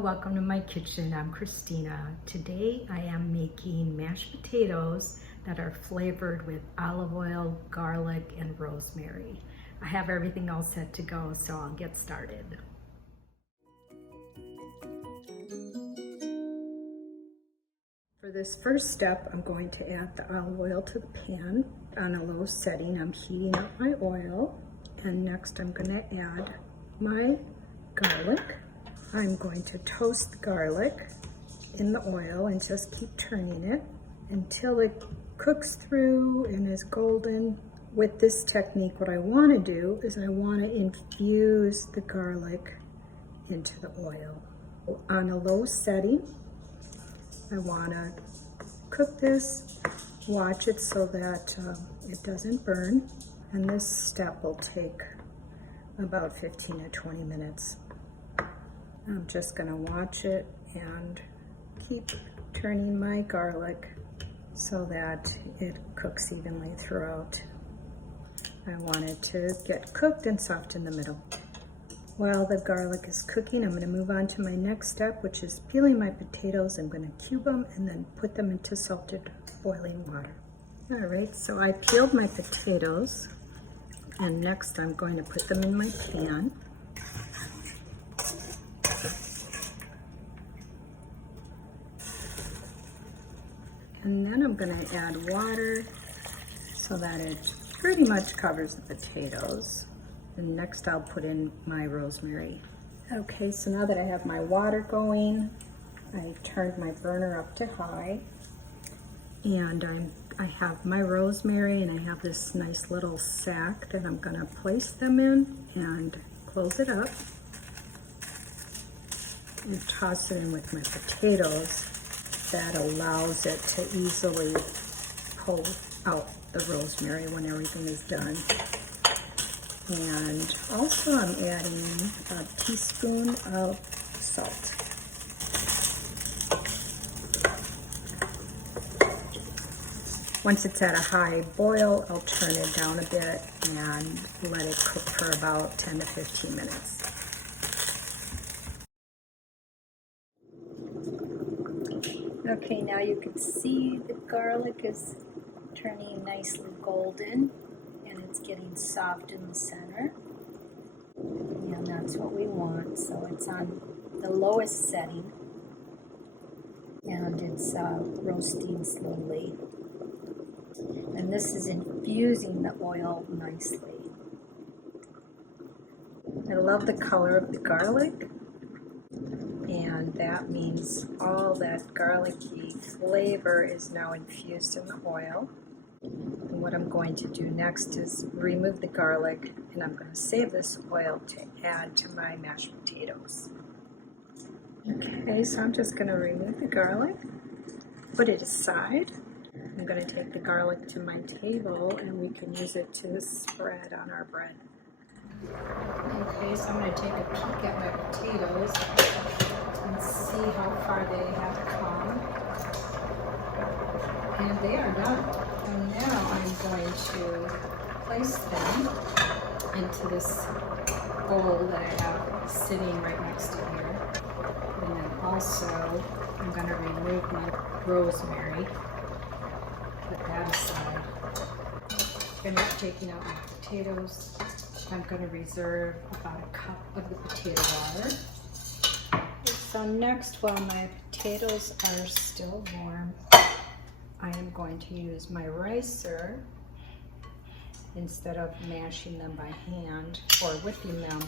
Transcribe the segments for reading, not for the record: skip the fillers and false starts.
welcome to my kitchen. I'm Christina. Today I am making mashed potatoes that are flavored with olive oil, garlic, and rosemary. I have everything all set to go, so I'll get started. For this first step, I'm going to add the olive oil to the pan on a low setting. I'm heating up my oil, and next I'm going to add my garlic. I'm going to toast the garlic in the oil and just keep turning it until it cooks through and is golden. With this technique, what I want to do is I want to infuse the garlic into the oil. On a low setting, I want to cook this, watch it so that it doesn't burn, and this step will take about 15 to 20 minutes. I'm just going to watch it and keep turning my garlic so that it cooks evenly throughout. I want it to get cooked and soft in the middle. While the garlic is cooking, I'm going to move on to my next step, which is peeling my potatoes. I'm going to cube them and then put them into salted boiling water. All right, so I peeled my potatoes, and next I'm going to put them in my pan. And then I'm going to add water so that it pretty much covers the potatoes. And next I'll put in my rosemary. Okay, so now that I have my water going, I turned my burner up to high. And I have my rosemary, and I have this nice little sack that I'm going to place them in and close it up. And toss it in with my potatoes. That allows it to easily pull out the rosemary when everything is done. And also I'm adding a teaspoon of salt. Once it's at a high boil, I'll turn it down a bit and let it cook for about 10 to 15 minutes. Okay, now you can see the garlic is turning nicely golden, and it's getting soft in the center. And that's what we want. So it's on the lowest setting, and it's roasting slowly. And this is infusing the oil nicely. I love the color of the garlic. And that means all that garlicky flavor is now infused in the oil. And what I'm going to do next is remove the garlic, and I'm going to save this oil to add to my mashed potatoes. Okay, so I'm just going to remove the garlic, put it aside. I'm going to take the garlic to my table, and we can use it to spread on our bread. Okay, so I'm going to take a peek at my potatoes and see how far they have come. And they are done. And now I'm going to place them into this bowl that I have sitting right next to here. And then also I'm going to remove my rosemary, put that aside. Finish taking out my potatoes. I'm going to reserve about a cup of the potato water. So next, while my potatoes are still warm, I am going to use my ricer instead of mashing them by hand or whipping them.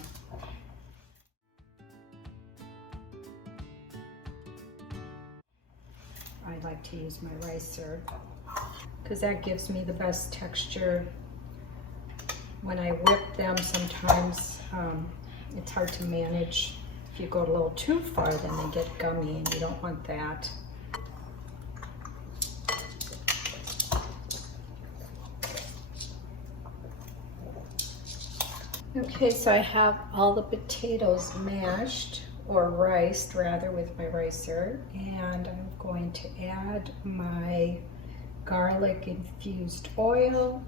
I like to use my ricer because that gives me the best texture. When I whip them, sometimes it's hard to manage. If you go a little too far, then they get gummy, and you don't want that. Okay, so I have all the potatoes mashed, or riced rather, with my ricer, and I'm going to add my garlic-infused oil.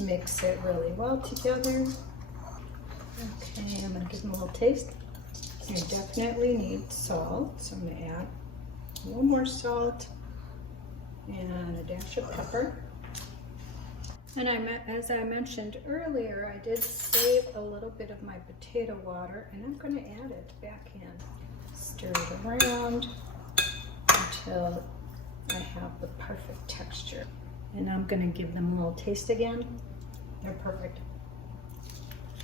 Mix it really well together. Okay, I'm going to give them a little taste. I definitely need salt, so I'm going to add a little more salt and a dash of pepper. And as I mentioned earlier, I did save a little bit of my potato water, and I'm going to add it back in. Stir it around until I have the perfect texture. And I'm going to give them a little taste again. They're perfect.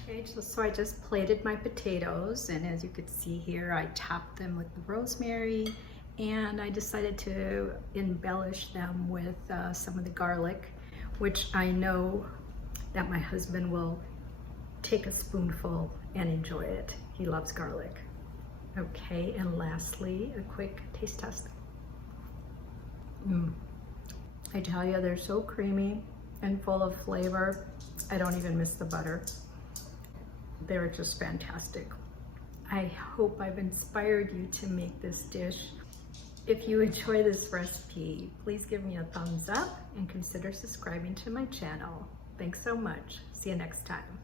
Okay, so I just plated my potatoes, and as you could see here, I topped them with the rosemary, and I decided to embellish them with some of the garlic, which I know that my husband will take a spoonful and enjoy it. He loves garlic. Okay, and lastly, a quick taste test. I tell you, they're so creamy and full of flavor. I don't even miss the butter. They're just fantastic. I hope I've inspired you to make this dish. If you enjoy this recipe, please give me a thumbs up and consider subscribing to my channel. Thanks so much. See you next time.